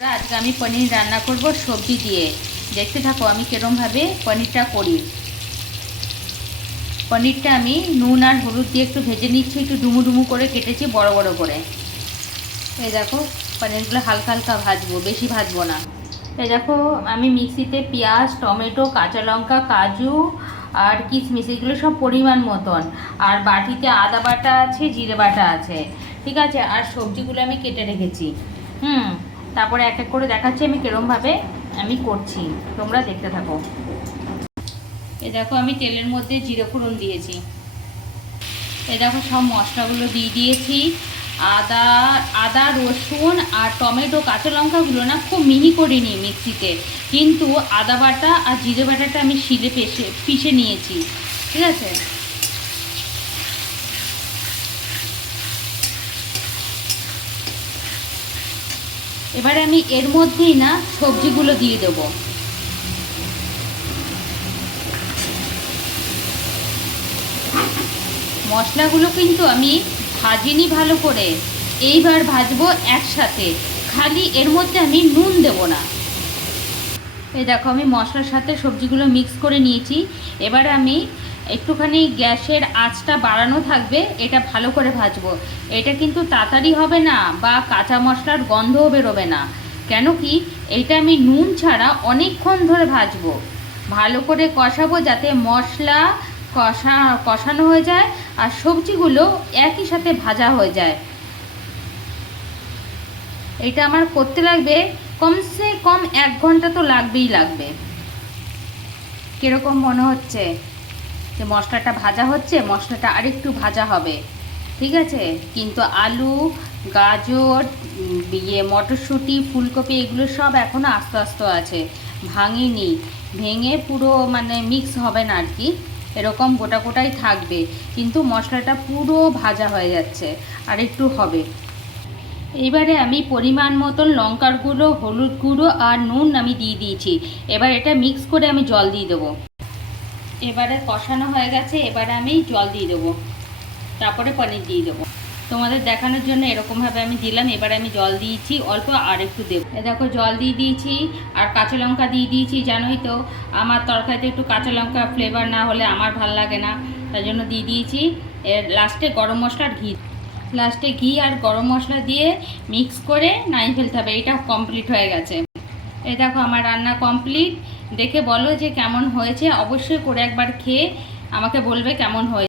আজকে আমি পনির রান্না করব সবজি দিয়ে। দেখতে থাকো আমি কিরমভাবে পনিরটা করি। পনিরটা আমি নুন আর হলুদ দিয়ে একটু ভেজে নিচ্ছি, একটু ডুমু ডুমু করে কেটেছি বড় বড় করে। এই দেখো পনিরগুলো হালকা হালকা ভাজবো, বেশি ভাজবো না। এই দেখো আমি মিক্সিতে পেঁয়াজ, টমেটো, কাঁচা লঙ্কা, কাজু আর কিশমিশ এগুলো সব পরিমাণ মতন, আর বাটিতে আদা বাটা আছে, জিরে বাটা আছে, ঠিক আছে। আর সবজিগুলো আমি কেটে রেখেছি। তারপরে এক এক করে দেখাচ্ছি আমি কিরমভাবে আমি করছি, তোমরা দেখতে থাকো। এই দেখো আমি তেলের মধ্যে জিরে ফোড়ন দিয়েছি। এই দেখো সব মশলাগুলো দিয়ে দিয়েছি। আদা আদা রসুন আর টমেটো কাঁচা লঙ্কাগুলো না খুব মিহি করে নিই মিক্সিতে, কিন্তু আদা বাটা আর জিরে বাটাটা আমি শিলে পিষে নিয়েছি, ঠিক আছে। এবারে আমি এর মধ্যেই না সবজিগুলো দিয়ে দেবো। মশলাগুলো কিন্তু আমি ভাজিনি ভালো করে, এইবার ভাজবো একসাথে, খালি এর মধ্যে আমি নুন দেব না। এই দেখো আমি মশলার সাথে সবজিগুলো মিক্স করে নিয়েছি। এবার আমি একটুখানি গ্যাসের আঁচটা বাড়ানো থাকবে, এটা ভালো করে ভাজবো। এটা কিন্তু তাড়াতাড়ি হবে না বা কাঁচা মশলার গন্ধও বেরোবে না, কেন কি এটা আমি নুন ছাড়া অনেকক্ষণ ধরে ভাজবো। ভালো করে কষাবো যাতে মশলা কষানো হয়ে যায় আর সবজিগুলো একই সাথে ভাজা হয়ে যায়। এটা আমার করতে লাগবে কমসে কম 1 ঘন্টা, তো লাগবেই লাগবে। কীরকম মনে হচ্ছে যে মশলাটা ভাজা হচ্ছে? মশলাটা আরেকটু ভাজা হবে, ঠিক আছে। কিন্তু আলু, গাজর, মটরশুঁটি, ফুলকপি এগুলো সব এখনও আস্তে আস্তে আছে, ভাঙিনি। ভেঙে পুরো মানে মিক্স হবে না আর কি, এরকম গোটা গোটাই থাকবে, কিন্তু মশলাটা পুরো ভাজা হয়ে যাচ্ছে, আর একটু হবে। এইবারে আমি পরিমাণ মতন লঙ্কার গুঁড়ো, হলুদ গুঁড়ো আর নুন আমি দিয়ে দিয়েছি। এবার এটা মিক্স করে আমি জল দিয়ে দেবো। এবারে কষানো হয়ে গেছে, এবারে আমি জল দিয়ে দেবো, তারপরে পনির দিয়ে দেবো। তোমাদের দেখানোর জন্য এরকমভাবে আমি দিলাম। এবারে আমি জল দিয়েছি অল্প, আর একটু দেবো। এ দেখো জল দিয়ে দিয়েছি আর কাঁচা লঙ্কা দিয়ে দিয়েছি। জানোই তো আমার তরকারিতে একটু কাঁচা লঙ্কা ফ্লেভার না হলে আমার ভাল লাগে না, তাই জন্য দিয়ে দিয়েছি। এর লাস্টে গরম মশলার ঘি, লাস্টে ঘি আর গরম মশলা দিয়ে মিক্স করে নামিয়ে ফেলতে হবে। এটা কমপ্লিট হয়ে গেছে। এই দেখো আমার রান্না কমপ্লিট। দেখে বলো যে কেমন হয়েছে, অবশ্যই করে একবার খেয়ে আমাকে বলবে কেমন হয়েছে।